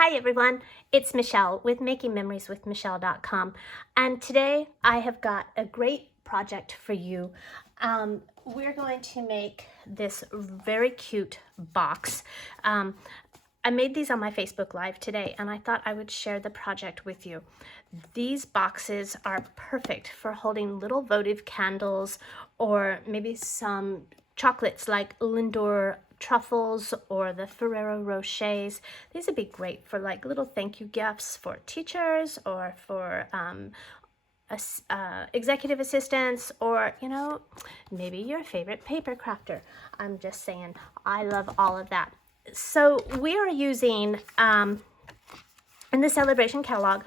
Hi everyone, it's Michelle with MakingMemoriesWithMichelle.com, and today I have got a great project for you. We're going to make this very cute box. I made these on my Facebook Live today, and I thought I would share the project with you. These boxes are perfect for holding little votive candles or maybe some chocolates like Lindor truffles or the Ferrero Rochers. These would be great for like little thank you gifts for teachers or for executive assistants, or maybe your favorite paper crafter. I'm just saying, I love all of that. So we are using in the Sale-a-Bration catalog,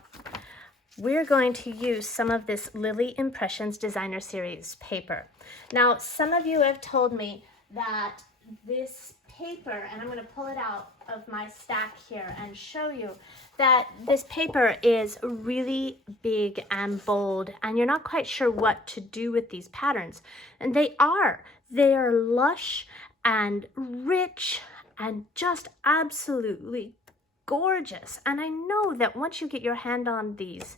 we're going to use some of this Lilly Impressions Designer Series paper. Now, some of you have told me that this paper, and I'm going to pull it out of my stack here and show you that this paper is really big and bold, and you're not quite sure what to do with these patterns. And they are lush and rich and just absolutely gorgeous. And I know that once you get your hand on these,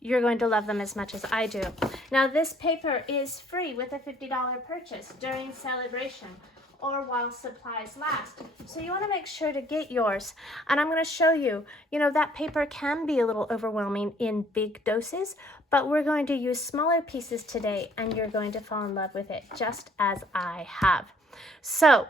you're going to love them as much as I do. Now, this paper is free with a $50 purchase during Sale-a-Bration or while supplies last. So you want to make sure to get yours. And I'm going to show you, that paper can be a little overwhelming in big doses, but we're going to use smaller pieces today, and you're going to fall in love with it just as I have. So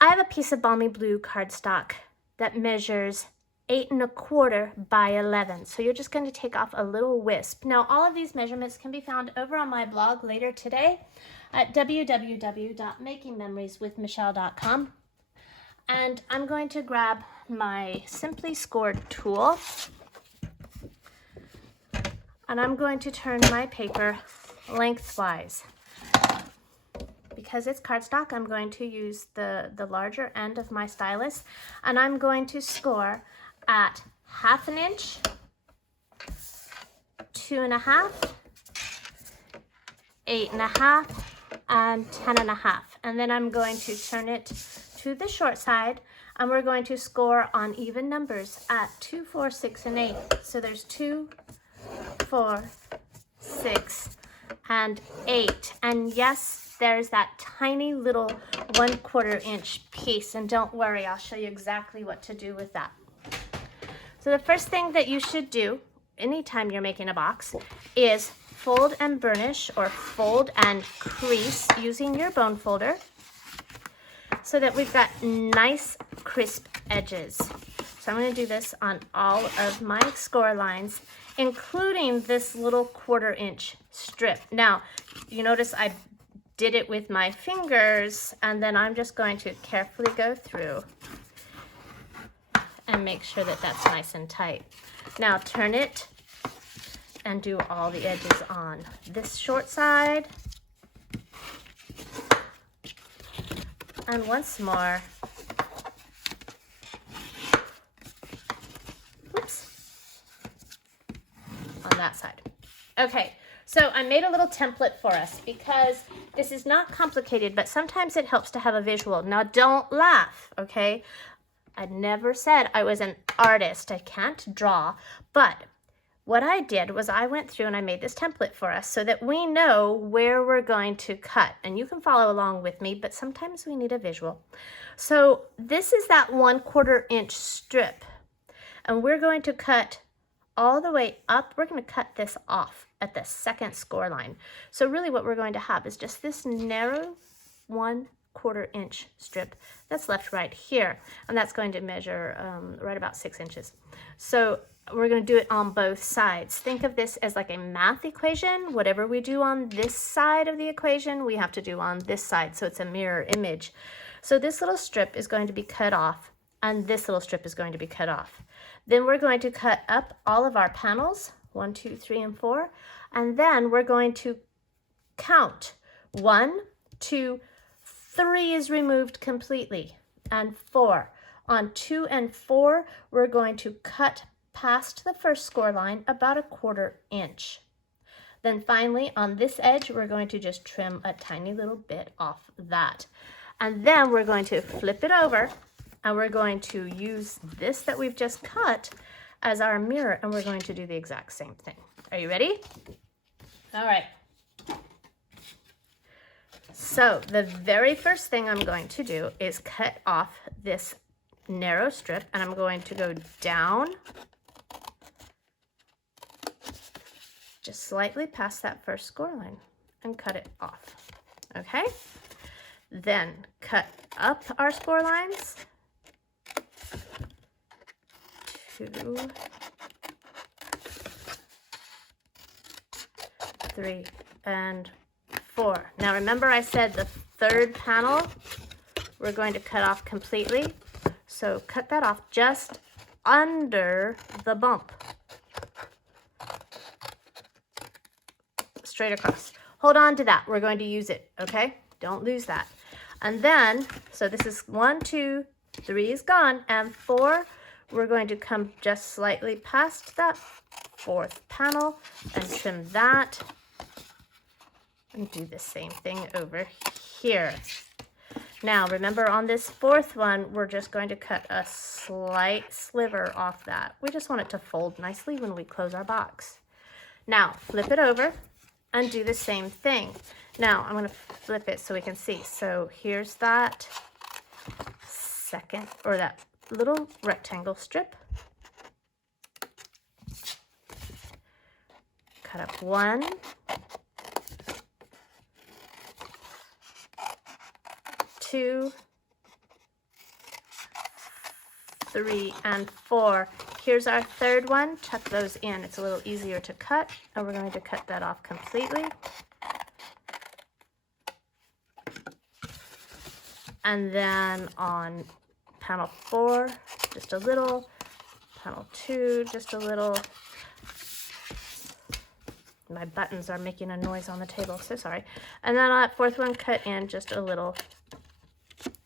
I have a piece of balmy blue cardstock that measures 8 1/4 by 11. So you're just going to take off a little wisp. Now, all of these measurements can be found over on my blog later today at www.makingmemorieswithmichelle.com. And I'm going to grab my Simply Scored tool, and I'm going to turn my paper lengthwise. Because it's cardstock, I'm going to use the larger end of my stylus, and I'm going to score at 1/2 inch, 2 1/2, 8 1/2, and 10 1/2. And then I'm going to turn it to the short side, and we're going to score on even numbers at 2, 4, 6, and 8. So there's 2, 4, 6, and 8. And yes, there's that tiny little 1/4 inch piece, and don't worry, I'll show you exactly what to do with that. So the first thing that you should do anytime you're making a box is fold and burnish, or fold and crease using your bone folder, so that we've got nice crisp edges. So I'm going to do this on all of my score lines, including this little 1/4 inch strip. Now, you notice I did it with my fingers, and then I'm just going to carefully go through and make sure that that's nice and tight. Now turn it and do all the edges on this short side, and once more. Whoops. On that side. Okay. So I made a little template for us because this is not complicated, but sometimes it helps to have a visual. Now, don't laugh, okay? I never said I was an artist. I can't draw. But what I did was I went through and I made this template for us so that we know where we're going to cut. And you can follow along with me, but sometimes we need a visual. So this is that 1/4 inch strip. And we're going to cut all the way up. We're going to cut this off at the second score line. So really what we're going to have is just this narrow 1/4 inch strip that's left right here. And that's going to measure right about 6 inches. So we're going to do it on both sides. Think of this as like a math equation. Whatever we do on this side of the equation, we have to do on this side. So it's a mirror image. So this little strip is going to be cut off, and this little strip is going to be cut off. Then we're going to cut up all of our panels, 1, 2, 3, and 4. And then we're going to count 1, 2, 3 is removed completely, and 4. On 2 and 4, we're going to cut past the first score line about 1/4 inch. Then finally, on this edge, we're going to just trim a tiny little bit off that. And then we're going to flip it over And we're going to use this that we've just cut as our mirror, and we're going to do the exact same thing. Are you ready? All right. So the very first thing I'm going to do is cut off this narrow strip, and I'm going to go down just slightly past that first score line and cut it off. Okay? Then cut up our score lines. 2, 3, and 4. Now remember I said the third panel we're going to cut off completely. So cut that off just under the bump. Straight across. Hold on to that. We're going to use it, okay? Don't lose that. And then, so this is 1, 2, 3 is gone, and 4, we're going to come just slightly past that fourth panel and trim that. And do the same thing over here. Now, remember on this fourth one, we're just going to cut a slight sliver off that. We just want it to fold nicely when we close our box. Now, flip it over and do the same thing. Now, I'm going to flip it so we can see. So here's that second, or that little rectangle strip. Cut up 1, 2, 3, and 4. Here's our third one. Tuck those in. It's a little easier to cut, and we're going to cut that off completely. And then on panel 4, just a little. Panel 2, just a little. My buttons are making a noise on the table, so sorry. And then on that fourth one, cut in just a little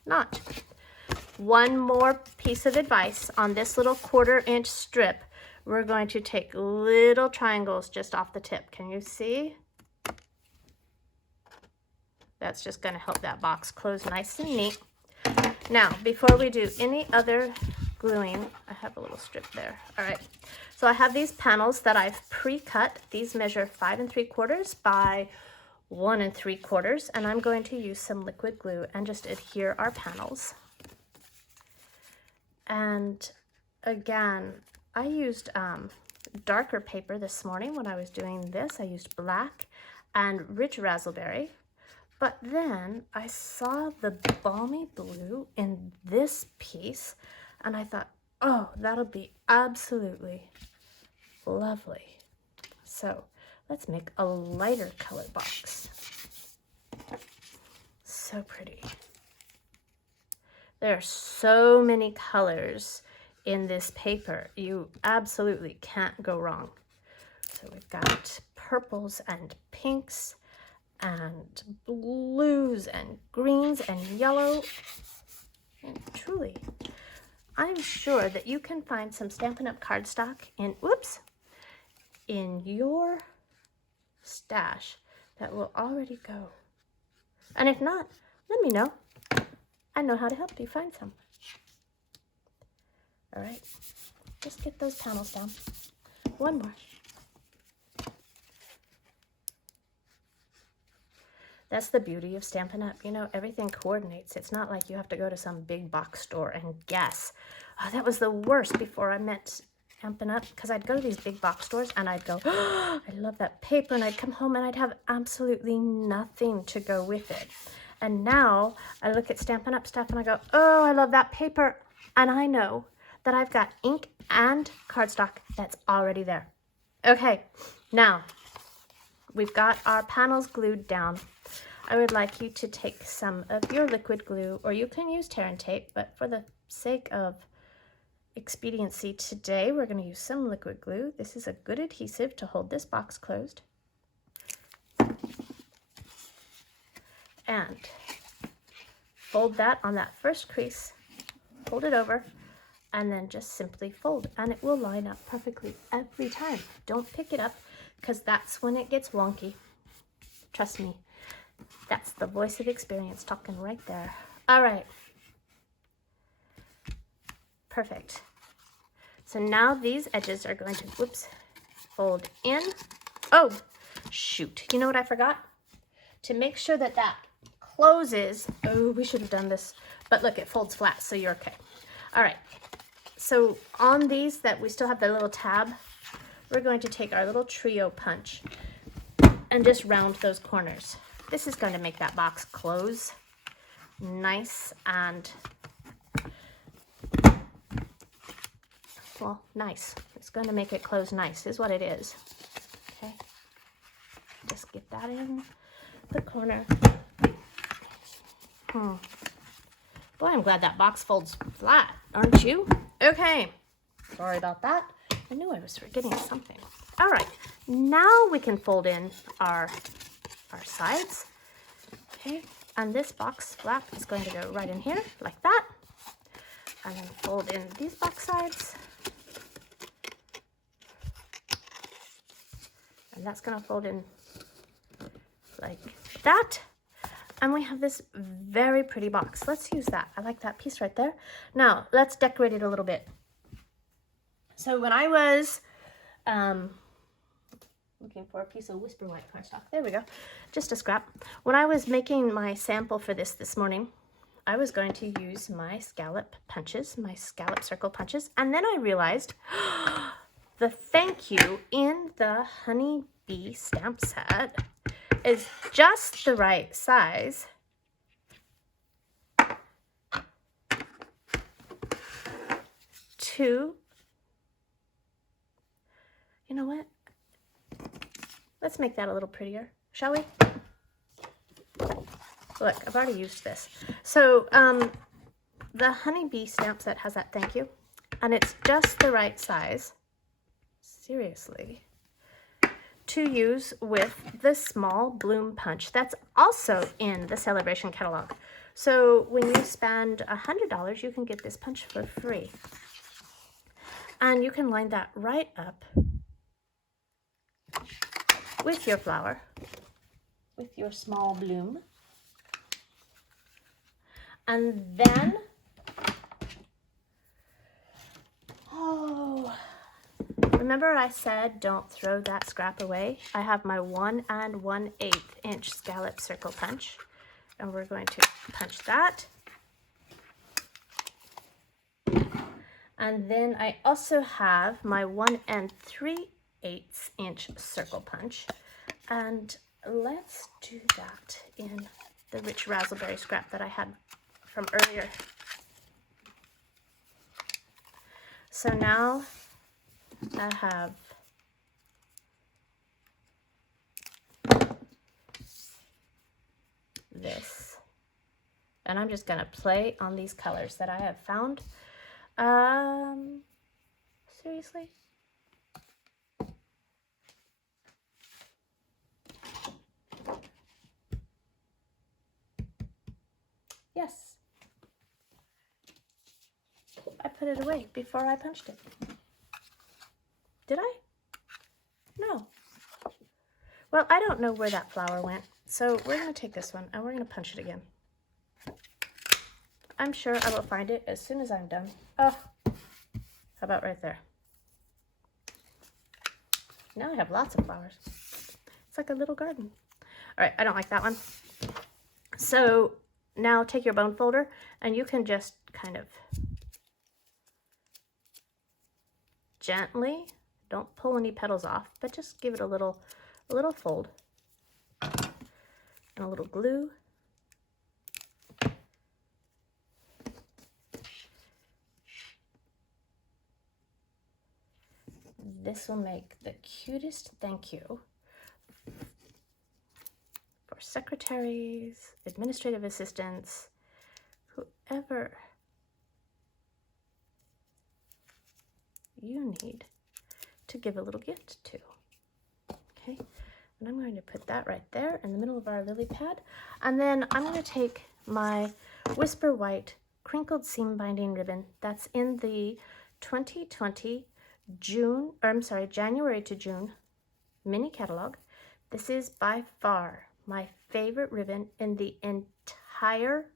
notch. One more piece of advice on this little 1/4 inch strip. We're going to take little triangles just off the tip. Can you see? That's just going to help that box close nice and neat. Now, before we do any other gluing, I have a little strip there. All right. So I have these panels that I've pre-cut. These measure 5 3/4 by 1 3/4, and I'm going to use some liquid glue and just adhere our panels. And again, I used darker paper this morning when I was doing this. I used black and rich raspberry. But then I saw the balmy blue in this piece, and I thought, oh, that'll be absolutely lovely. So let's make a lighter colored box. So pretty. There are so many colors in this paper. You absolutely can't go wrong. So we've got purples and pinks and blues and greens and yellow. And truly, I'm sure that you can find some Stampin' Up! Cardstock in your stash that will already go. And if not, let me know. I know how to help you find some. All right, just get those panels down. One more. That's the beauty of Stampin' Up! You know, everything coordinates. It's not like you have to go to some big box store and guess. Oh, that was the worst before I met Stampin' Up! Because I'd go to these big box stores and I'd go, oh, I love that paper, and I'd come home and I'd have absolutely nothing to go with it. And now I look at Stampin' Up! Stuff and I go, oh, I love that paper, and I know that I've got ink and cardstock that's already there. Okay, now we've got our panels glued down. I would like you to take some of your liquid glue, or you can use tear and tape, but for the sake of expediency today, we're going to use some liquid glue. This is a good adhesive to hold this box closed. And fold that on that first crease, fold it over, and then just simply fold, and it will line up perfectly every time. Don't pick it up, because that's when it gets wonky. Trust me, that's the voice of experience talking right there. All right. perfect. So now these edges are going to, whoops, fold in. Oh, shoot. You know what I forgot? To make sure that that closes. Oh, we should have done this. But look, it folds flat, so you're okay. All right. So on these that we still have the little tab, we're going to take our little trio punch and just round those corners. This is going to make that box close nice and, well, nice. It's going to make it close nice is what it is. Okay. Just get that in the corner. Boy, I'm glad that box folds flat, aren't you? Okay. Sorry about that. I knew I was forgetting something. All right. Now we can fold in our sides. Okay. And this box flap is going to go right in here like that. And then fold in these box sides. And that's going to fold in like that. And we have this very pretty box. Let's use that. I like that piece right there. Now, let's decorate it a little bit. So when I was looking for a piece of Whisper White cardstock, there we go, just a scrap. When I was making my sample for this morning, I was going to use my scallop punches, my scallop circle punches, and then I realized the thank you in the Honey Bee stamp set is just the right size to, you know what? Let's make that a little prettier, shall we? Look, I've already used this. So the Honey Bee stamp set has that thank you, and it's just the right size, seriously, to use with the small bloom punch that's also in the Sale-a-Bration catalog. So when you spend $100, you can get this punch for free. And you can line that right up with your flower, with your small bloom. And then, remember I said don't throw that scrap away? I have my 1 1/8 inch scallop circle punch, and we're going to punch that. And then I also have my 1 3/8 inch circle punch, and let's do that in the rich raspberry scrap that I had from earlier. So now I have this, and I'm just going to play on these colors that I have found. Seriously? Yes. I put it away before I punched it. Did I? No. Well, I don't know where that flower went. So we're going to take this one and we're going to punch it again. I'm sure I will find it as soon as I'm done. Oh, how about right there? Now I have lots of flowers. It's like a little garden. All right, I don't like that one. So now take your bone folder and you can just kind of gently, don't pull any petals off, but just give it a little fold and a little glue. This will make the cutest thank you for secretaries, administrative assistants, whoever you need to give a little gift to. Okay, and I'm going to put that right there in the middle of our lily pad. And then I'm going to take my Whisper White crinkled seam binding ribbon that's in the 2020 January to June mini catalog. This is by far my favorite ribbon in the entire,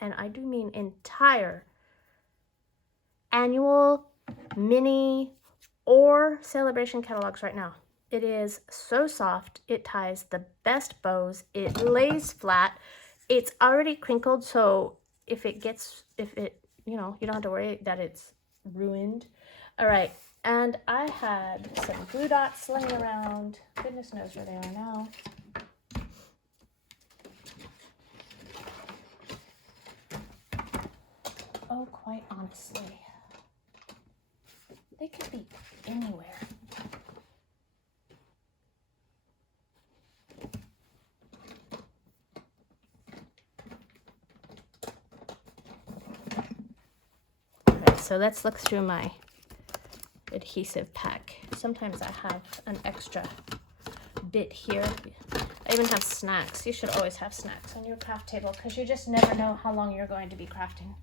and I do mean entire, annual, mini, or Sale-a-Bration catalogs right now. It is so soft. It ties the best bows. It lays flat. It's already crinkled, so if it, you know, you don't have to worry that it's ruined. All right, and I had some glue dots laying around. Goodness knows where they are now. Oh, quite honestly, they could be anywhere. So let's look through my adhesive pack. Sometimes I have an extra bit here. I even have snacks. You should always have snacks on your craft table because you just never know how long you're going to be crafting.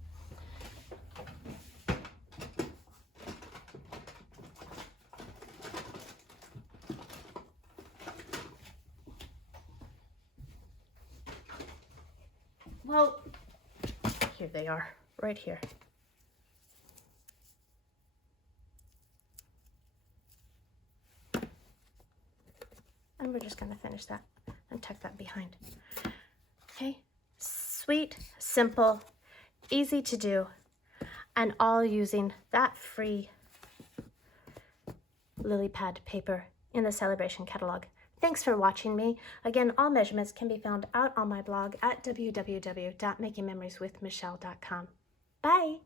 Well, here they are, right here. And we're just going to finish that and tuck that behind. Okay, sweet, simple, easy to do, and all using that free lily pad paper in the Sale-a-Bration catalog. Thanks for watching me. Again, all measurements can be found out on my blog at www.makingmemorieswithmichelle.com. Bye!